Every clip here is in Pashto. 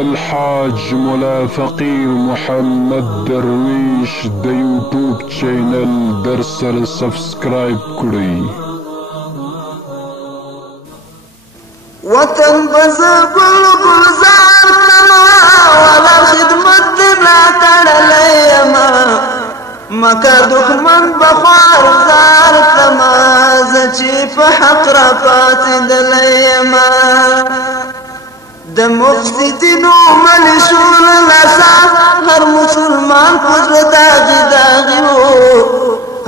الحاج مولا فقير محمد درویش د یوټیوب چینل در سره سبسکرایب کړئ. وطن بزرګل گلزار کما والا خدمت لا تړلې ما مکه دښمن بخوار زار کما زچې په حق را پاتې دلې ما د مفسدینو ملشون لاسا هر مسلمان پر داغي داغي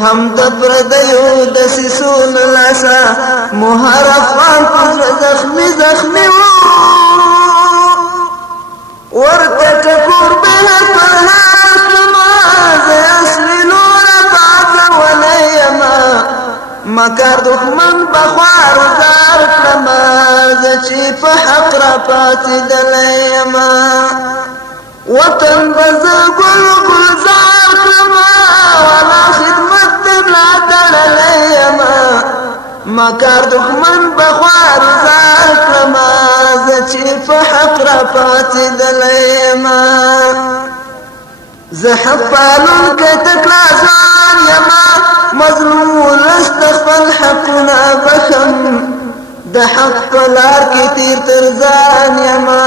هم د پردیو د سیسون لاسا مهر افغان پر زخمی زخمی ورته ټکور بلا پر هاتما زه اصلي نور بعد وليما مکر دښمن بخوار زار کړما زه چې په حق را پاتې دلېما وطن بزه ګل ګلزار کړما والا خدمت لا تړلېما مکر دښمن بخوار زار کړما زه چې په حق را پاتې دلېما زه حق پالونکی تکړه ځوان یما مظلوم لستخفل حقنا بخم د حق پلار کی تیر ترزان یما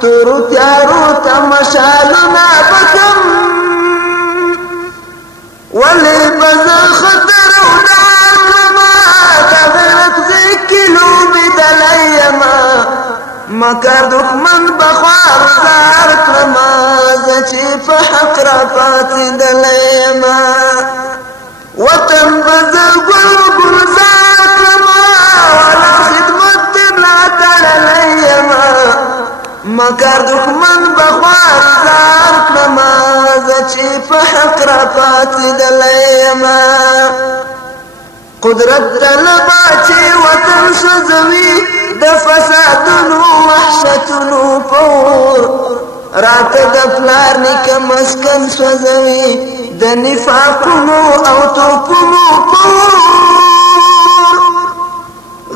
تورو تیارو تمشالنا بخم ولی بزا خطر ودار کما تغیرت ذکلو بدلی یما مکر دښمن بخوار زار کما زچی په حق را پاتې دلیما وطن بزر گل گلزار کما والا خدمت لا تړلېما مکر دښمن بخوار زار کما زچی په حق را پاتې دلیما قدرت طلبا چې وطن سوځوي د فسادونو وحشتونو پور راته د پلار نیکه مسکن سوځوي د نفاقونو او توپونو پور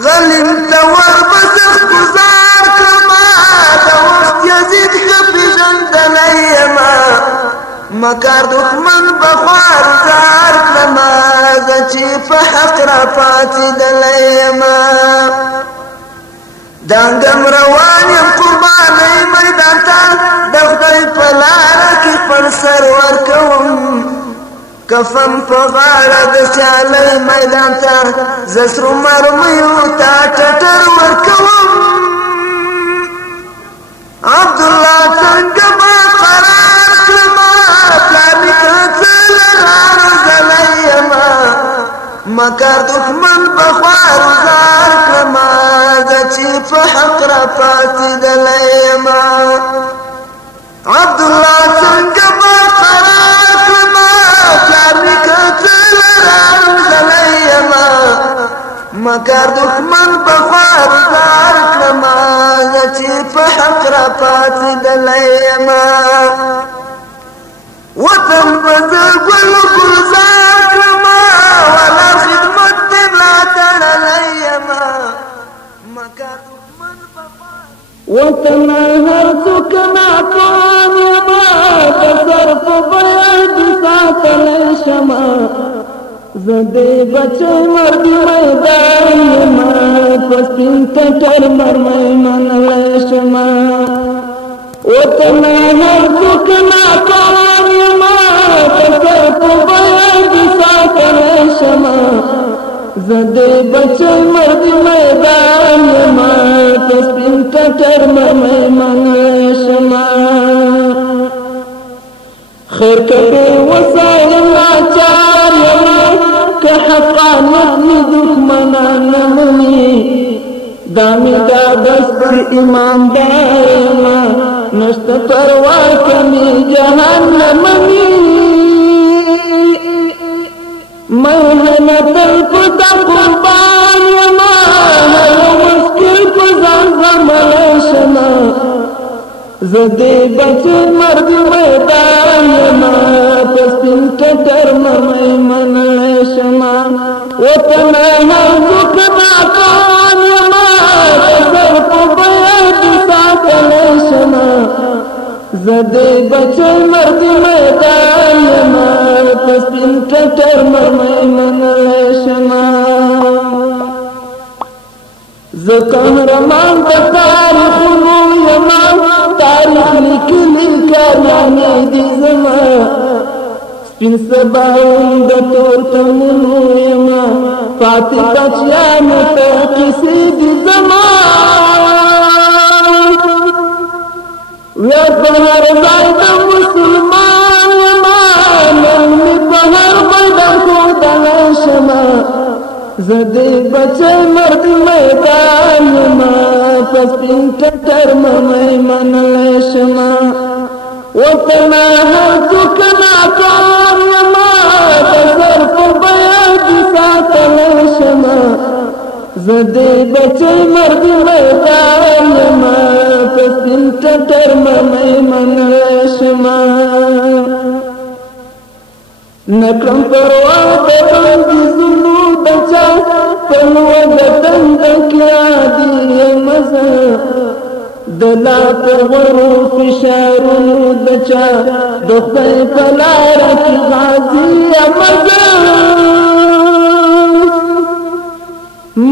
غلیم ته وربسخ گزار کما د وخت یزید ښه پېژندلی یما مکر دښمن بخوار زار کړما زه چې په حق را پاتېدلی یما دانګم روان یم قربانۍ میدان ته د خدای په لاره کې خپل سر ورکوم کفن په غاړه د سیالۍ میدان ته زه سرو مرمیو ته ټټر ورکوم عبدالله څنګه به قرار کړما پلار نیکه څه لرار زلی یما مکر دښمن بخوار زار کړما زه چې په حق را پاتېدلی یما عبدالله څنګه به قرار کړما پلار نیکه څه لرار زلی یما مکر دښمن بخوار زار کړما زه چې په حق را پاتېدلی یما وطن به زه ګل ګلزار کړما والا خدمت دې لا تړلی یما مکر دښمن بخوار وطن هر څوک ناکام یما د سر په بیه دې ساتلی شمه زه دې بچی مردي میدان یما په سپین ټټر مرمۍ منلی شمه وطن هر څوک ناکام یما د سر په بیه دې ساتلی شمه زه دې بچی مردي میدان یما په سپین ټټر مرمۍ منلی شمه خیر کبه وسایل ناچار یما که حقانیت می دښمنان نه مني دا می دا دست ایماندار یما نشته پروا که می جهنم مني محنت الفتا قربان یما هر مشکل په ځان زغملی شمه زه دې بچی مردي میدان یما په سپین ټټر مرمۍ منلی شمه وطن هر څوک ناکام یما زدی بچی مردی میدان یما پسپین ټټر مرمۍ منلی شما زه قهرمان د تاریخونو یما تاریخ لیکلی کامیانې دي زما سپین سباوون د تور تمونو یما پاتې بچیانو ته کیسې دي زما ویا په هر ځای د مسلمان یما نن مې په هر میدان ښودلی شمه زه دې بچی مرد میدان یما په سپین ټټر ممی منلی شمه وطنه هر څوک ناکام یما د سر په بیه دې ساتلی شمه زه دې بچی مرد میدان یما په سپین ټټر ممی منلی شمه نکړم پروا د بندیزونو د چا په وطن د کې عادي یمه زه د لا په غرو فشارونو د چا د خدای په لاره کې غازي یمه زه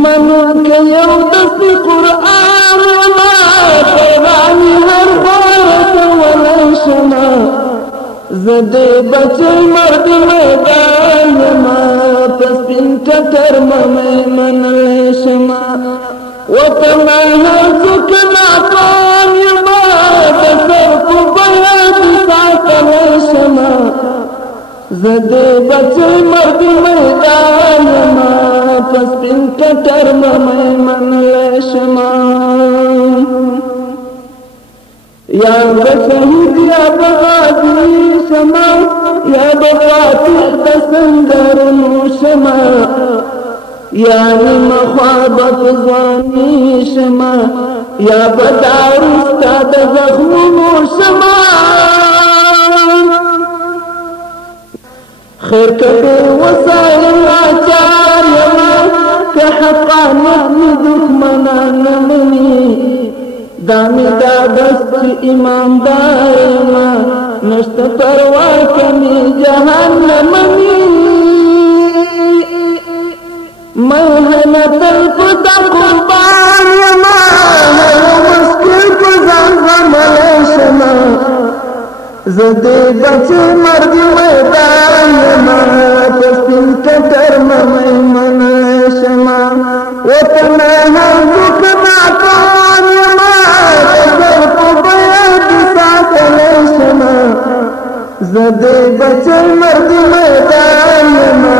منونکی یو دستی قرآن یما پیغامی هر خواره کولی شما زه دې بچی مرد میدان یما په سپین ټټر ممی منلی شما وطنه هر څوک ناکام یما د سر په بیه دې ساتلی شما زه دې بچی مرد میدان یما په سپین ټټر ممی منلی شما یا بشهید یا بغازی شما یا بغاتح د سندرونو شما یا نیمه خوابت ځواني شما یا بدارو ستا د زخمونو شما خیر کبه وسایل آچار یما که حقانیت می دښمنان نه مني دامی دا بست ایماندار یما نشته پروا کمی جهنم می محنت الفتا قربان یما مسکر په ځان غملی شما زه دې بچی مرد میدان یما په سپین ټټر ممی منلی شما وطنه هر څوک ناکام یما زه دې بچی مرد میدان یما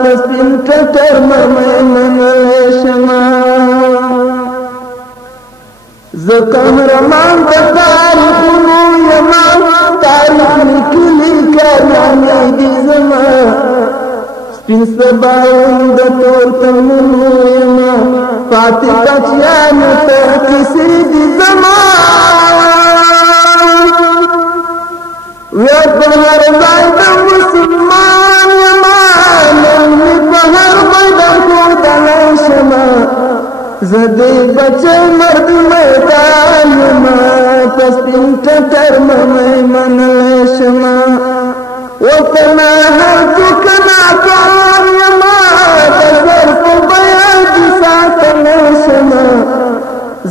په سپین ټټر ممی منلی شما زه قهرمان د تاریخونو یما تاریخ لیکلی کامیانې دي زما سپین سباوون د تور تمونو یما پاتې بچیانو ته کیسې دي زما ویا په هر ځای د مسلمان یما نن مې په هر میدان ښودلی شمه زه دې بچی مرد میدان یما په سپین ټټر ممی منلی شمه وطنه هر څوک ناکام یما د سر په بیه دې ساتلی شمه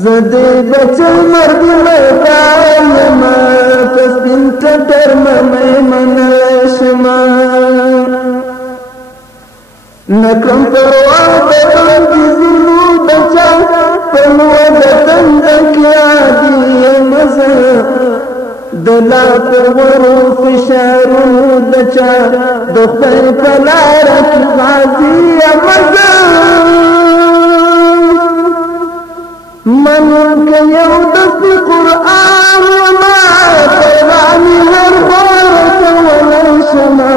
زه دې بچی مرد میدان یما په سپین ټټر ممی منلی شما نکړم پروا د بندیزونو د چا په وطن د کې عادي یمه زه د لا په غرو فشارونو د چا د خدای په لاره کې غازي یمه زه منونکی یو دستی قرآن یما پیغامی هر خواره کولی شما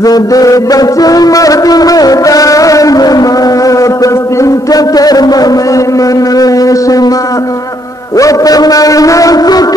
زه دې بچی مرد میدان یما په سپین ټټر ممی منلی شما وطنه هر څوک